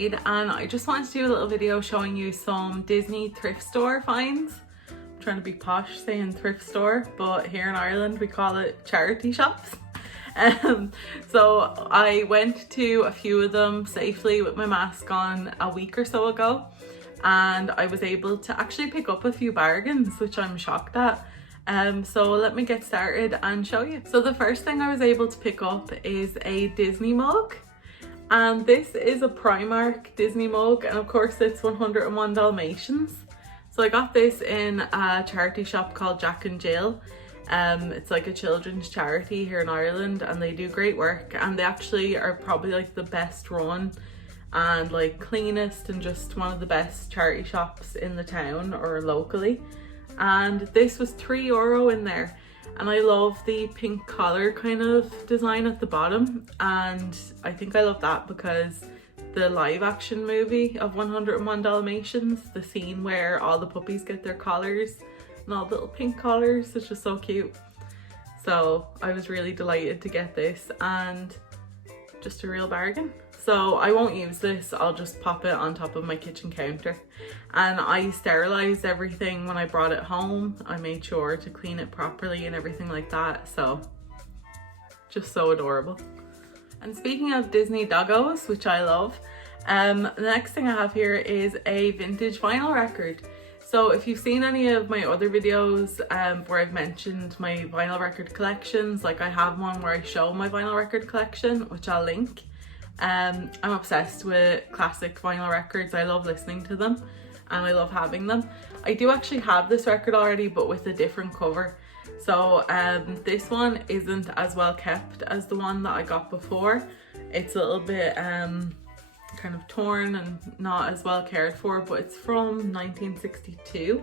Mermaid, and I just wanted to do a little video showing you some Disney thrift store finds. I'm trying to be posh saying thrift store, but here in Ireland we call it charity shops. So I went to a few of them safely with my mask on a week or so ago, and I was able to actually pick up a few bargains, which I'm shocked at. So let me get started and show you. So the first thing I was able to pick up is a Disney mug, and this is a Primark Disney mug, and of course it's 101 Dalmatians. So I got this in a charity shop called Jack and Jill. It's like a children's charity here in Ireland, and they do great work, and they actually are probably like the best run and like cleanest and just one of the best charity shops in the town or locally. And this was €3 in there, and I love the pink collar kind of design at the bottom, and I think I love that because the live action movie of 101 Dalmatians, the scene where all the puppies get their collars and all the little pink collars, it's just so cute. So I was really delighted to get this, and just a real bargain. So I won't use this, I'll just pop it on top of my kitchen counter. And I sterilized everything when I brought it home. I made sure to clean it properly and everything like that. So just so adorable. And speaking of Disney doggos, which I love, the next thing I have here is a vintage vinyl record. So if you've seen any of my other videos where I've mentioned my vinyl record collections, like I have one where I show my vinyl record collection, which I'll link. I'm obsessed with classic vinyl records. I love listening to them and I love having them. I do actually have this record already, but with a different cover. So this one isn't as well kept as the one that I got before. It's a little bit kind of torn and not as well cared for, but it's from 1962.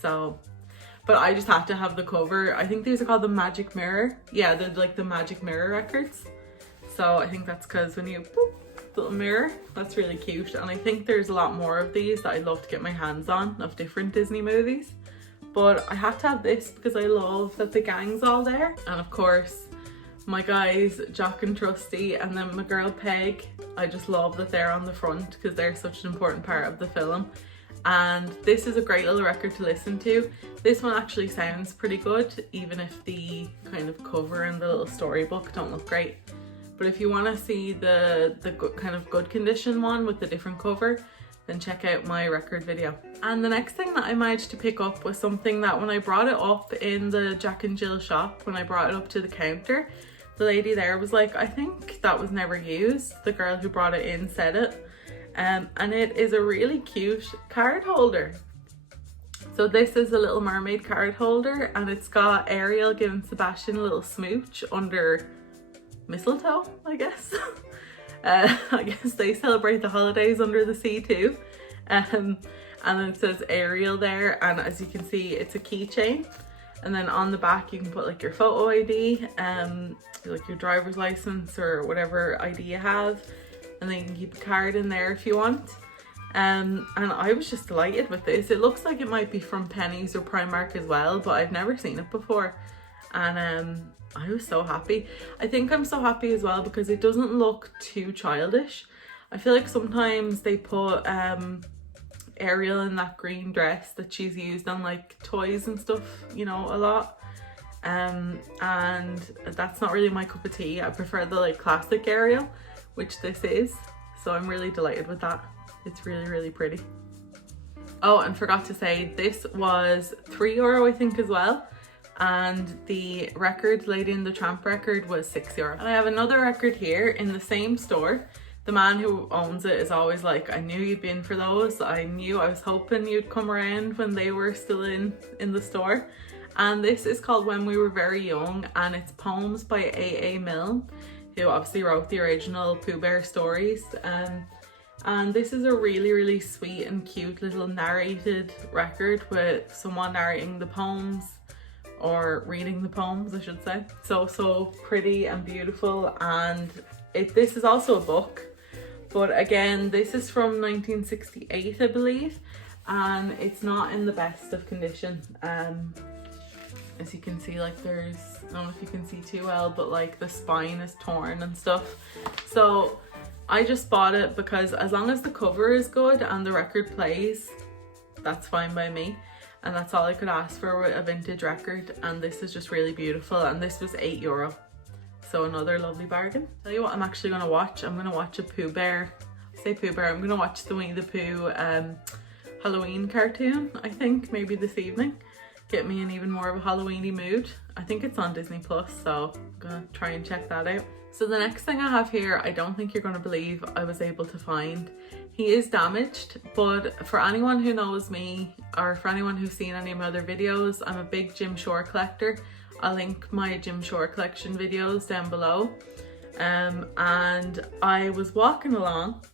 So, but I just have to have the cover. I think these are called the Magic Mirror. Yeah, they're like the Magic Mirror records. So I think that's because when you boop, little mirror, that's really cute. And I think there's a lot more of these that I'd love to get my hands on of different Disney movies. But I have to have this because I love that the gang's all there. And of course, my guys, Jock and Trusty, and then my girl Peg, I just love that they're on the front because they're such an important part of the film. And this is a great little record to listen to. This one actually sounds pretty good, even if the kind of cover and the little storybook don't look great. But if you want to see the good, kind of good condition one with the different cover, then check out my record video. And the next thing that I managed to pick up was something that when I brought it up in the Jack and Jill shop, when I brought it up to the counter, the lady there was like, I think that was never used. The girl who brought it in said it. And it is a really cute card holder. So this is a Little Mermaid card holder, and it's got Ariel giving Sebastian a little smooch under mistletoe, I guess. I guess they celebrate the holidays under the sea too. And then it says Ariel there, and as you can see, it's a keychain. And then on the back you can put like your photo ID, like your driver's license or whatever ID you have, and then you can keep a card in there if you want. And I was just delighted with this. It looks like it might be from Penneys or Primark as well, but I've never seen it before. And I was so happy. I think I'm so happy as well because it doesn't look too childish. I feel like sometimes they put Ariel in that green dress that she's used on like toys and stuff, you know, a lot. And that's not really my cup of tea. I prefer the like classic Ariel, which this is. So I'm really delighted with that. It's really, really pretty. Oh, and forgot to say, this was €3 I think as well. And the record, Lady and the Tramp record, was €6. And I have another record here in the same store. The man who owns it is always like, I knew you'd be in for those. I was hoping you'd come around when they were still in the store. And this is called When We Were Very Young, and it's poems by A.A. Milne, who obviously wrote the original Pooh Bear stories. And this is a really, really sweet and cute little narrated record with someone narrating the poems, or reading the poems I should say. So pretty and beautiful. And this is also a book, but again this is from 1968 I believe, and it's not in the best of condition. As you can see, like there's, I don't know if you can see too well, but like the spine is torn and stuff. So I just bought it because as long as the cover is good and the record plays, that's fine by me. And that's all I could ask for with a vintage record. And this is just really beautiful. And this was €8. So another lovely bargain. Tell you what I'm actually gonna watch. I'm gonna watch a Pooh Bear. I say Pooh Bear, I'm gonna watch the Winnie the Pooh Halloween cartoon, I think, maybe this evening. Get me in even more of a Halloweeny mood. I think it's on Disney Plus, so I'm gonna try and check that out. So the next thing I have here, I don't think you're gonna believe I was able to find. He is damaged, but for anyone who knows me, or for anyone who's seen any of my other videos, I'm a big Jim Shore collector. I'll link my Jim Shore collection videos down below. And I was walking along,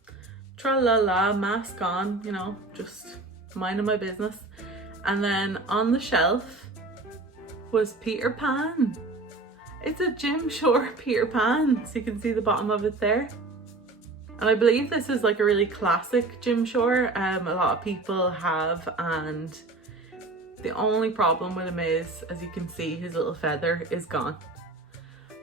tra-la-la, mask on, you know, just minding my business. And then on the shelf was Peter Pan. It's a Jim Shore Peter Pan, so you can see the bottom of it there. And I believe this is like a really classic Jim Shore. A lot of people have, and the only problem with him is, as you can see, his little feather is gone.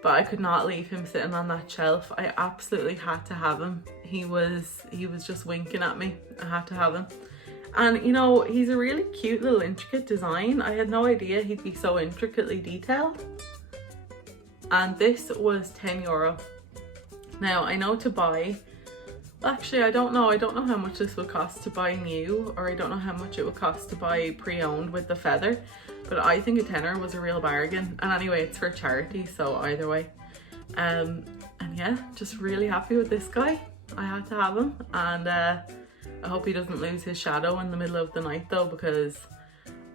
But I could not leave him sitting on that shelf. I absolutely had to have him. He was just winking at me. I had to have him. And you know, he's a really cute little intricate design. I had no idea he'd be so intricately detailed. And this was €10. Now I know to buy, actually I don't know how much this would cost to buy new, or I don't know how much it would cost to buy pre-owned with the feather, but I think a tenner was a real bargain. And anyway, it's for charity, so either way. And yeah, just really happy with this guy. I had to have him, and I hope he doesn't lose his shadow in the middle of the night though, because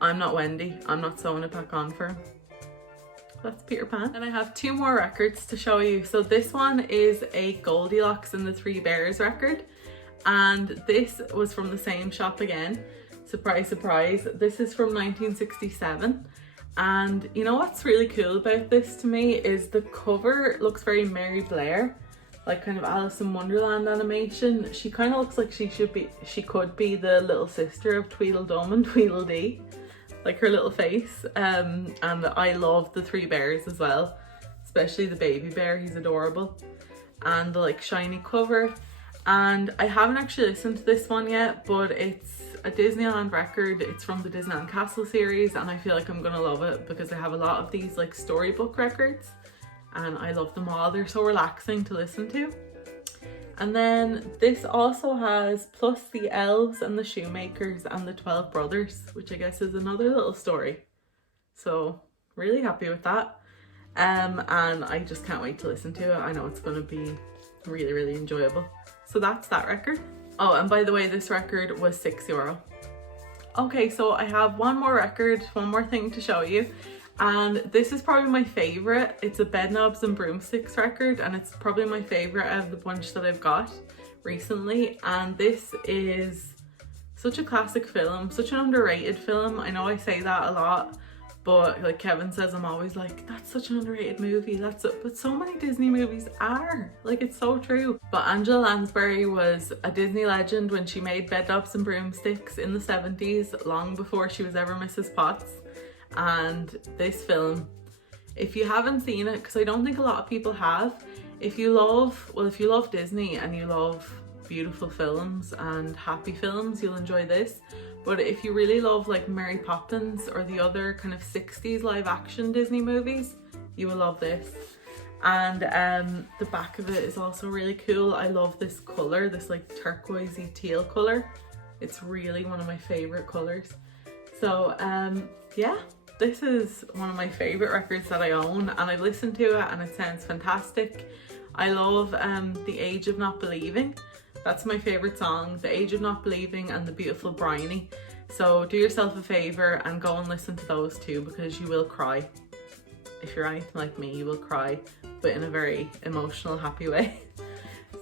I'm not Wendy. I'm not sewing it back on for him. That's Peter Pan. And I have two more records to show you. So this one is a Goldilocks and the Three Bears record, and this was from the same shop again. Surprise, surprise. This is from 1967. And you know what's really cool about this to me is the cover looks very Mary Blair, like kind of Alice in Wonderland animation. She kind of looks like she could be the little sister of Tweedledum and Tweedledee, like her little face. And I love the Three Bears as well, especially the baby bear. He's adorable. And the like shiny cover. And I haven't actually listened to this one yet, but it's a Disneyland record. It's from the Disneyland Castle series, and I feel like I'm gonna love it because I have a lot of these like storybook records and I love them all. They're so relaxing to listen to. And then this also has plus the elves and the shoemakers and the 12 brothers, which I guess is another little story. So really happy with that. And I just can't wait to listen to it. I know it's gonna be really, really enjoyable. So that's that record. Oh, and by the way, this record was €6. Okay, so I have one more record, one more thing to show you. And this is probably my favorite. It's a Dubs and Broomsticks record, and it's probably my favorite out of the bunch that I've got recently. And this is such a classic film, such an underrated film. I know I say that a lot, but like Kevin says, I'm always like, that's such an underrated movie. But so many Disney movies are. Like, it's so true. But Angela Lansbury was a Disney legend when she made Dubs and Broomsticks in the 70s, long before she was ever Mrs. Potts. And this film, if you haven't seen it, because I don't think a lot of people have, if you love Disney and you love beautiful films and happy films, you'll enjoy this. But if you really love like Mary Poppins or the other kind of 60s live action Disney movies, you will love this. And the back of it is also really cool. I love this color, this like turquoisey teal color. It's really one of my favorite colors. So yeah, this is one of my favorite records that I own, and I've listened to it and it sounds fantastic. I love The Age of Not Believing. That's my favorite song, The Age of Not Believing and The Beautiful Bryony. So do yourself a favor and go and listen to those two, because you will cry. If you're anything like me, you will cry, but in a very emotional, happy way.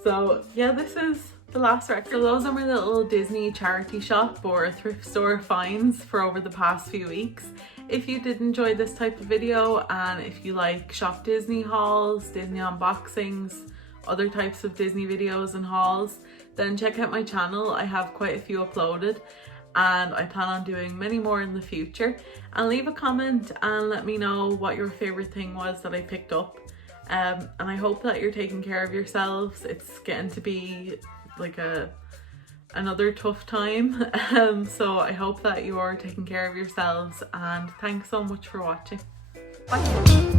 So yeah, this is the last record. So those are my little Disney charity shop or thrift store finds for over the past few weeks. If you did enjoy this type of video, and if you like Shop Disney hauls, Disney unboxings, other types of Disney videos and hauls, then check out my channel. I have quite a few uploaded, and I plan on doing many more in the future. And leave a comment and let me know what your favorite thing was that I picked up. And I hope that you're taking care of yourselves. It's getting to be like another tough time. So I hope that you're taking care of yourselves, and thanks so much for watching. Bye.